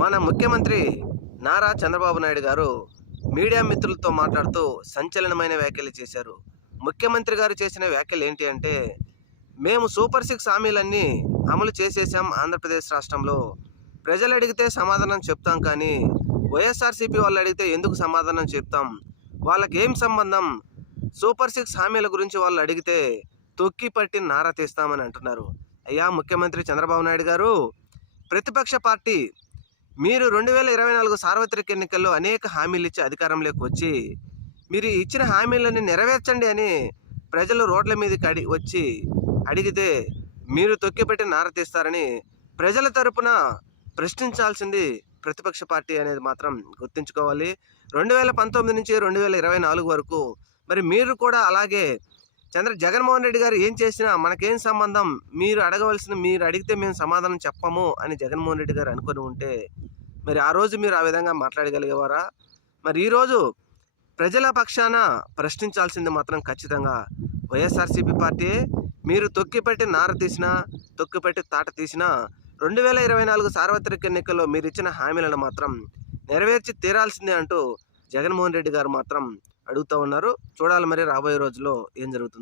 మన ముఖ్యమంత్రి నారా చంద్రబాబు నాయుడు గారు మీడియా మిత్రులతో మాట్లాడుతూ సంచలనమైన వ్యాఖ్యలు చేశారు. ముఖ్యమంత్రి గారు చేసిన వ్యాఖ్యలు ఏంటి అంటే, మేము సూపర్ 6 హామీలన్నీ అమలు చేసేసాం ఆంధ్రప్రదేశ్ రాష్ట్రంలో. ప్రజలు అడిగితే సమాధానం చెప్తాం, కానీ వైఎస్ఆర్సీపీ వాళ్ళు అడిగితే ఎందుకు సమాధానం చెప్తాం? వాళ్ళకి ఏం సంబంధం? సూపర్ 6 హామీల గురించి వాళ్ళు అడిగితే తొక్కి పట్టి నార తీస్తామని అంటున్నారు. అయ్యా ముఖ్యమంత్రి చంద్రబాబు నాయుడు గారు, ప్రతిపక్ష పార్టీ మీరు 2024 సార్వత్రిక ఎన్నికల్లో అనేక హామీలు ఇచ్చి అధికారంలోకి వచ్చి మీరు ఇచ్చిన హామీలను నెరవేర్చండి అని ప్రజలు రోడ్ల మీదకి వచ్చి అడిగితే మీరు తొక్కిపెట్టి నార తీస్తారని ప్రజల తరపున ప్రశ్నించాల్సింది ప్రతిపక్ష పార్టీ అనేది మాత్రం గుర్తుంచుకోవాలి. 2019 నుంచి 2024 వరకు మరి మీరు కూడా అలాగే జగన్మోహన్ రెడ్డి గారు ఏం చేసినా మనకేం సంబంధం, మీరు అడిగితే మేము సమాధానం చెప్పము అని జగన్మోహన్ రెడ్డి గారు అనుకొని ఉంటే మరి ఆ రోజు మీరు ఆ విధంగా మాట్లాడగలిగేవారా? మరి ఈరోజు ప్రజల పక్షాన ప్రశ్నించాల్సింది మాత్రం ఖచ్చితంగా వైఎస్ఆర్సీపీ పార్టీ. మీరు తొక్కిపెట్టి నార తీసినా, తొక్కిపెట్టి తాట తీసినా 2024 సార్వత్రిక ఎన్నికల్లో మీరు ఇచ్చిన హామీలను మాత్రం నెరవేర్చి తీరాల్సిందే అంటూ జగన్మోహన్ రెడ్డి గారు మాత్రం అడుగుతూ ఉన్నారు. చూడాలి మరి రాబోయే రోజుల్లో ఏం జరుగుతుంది.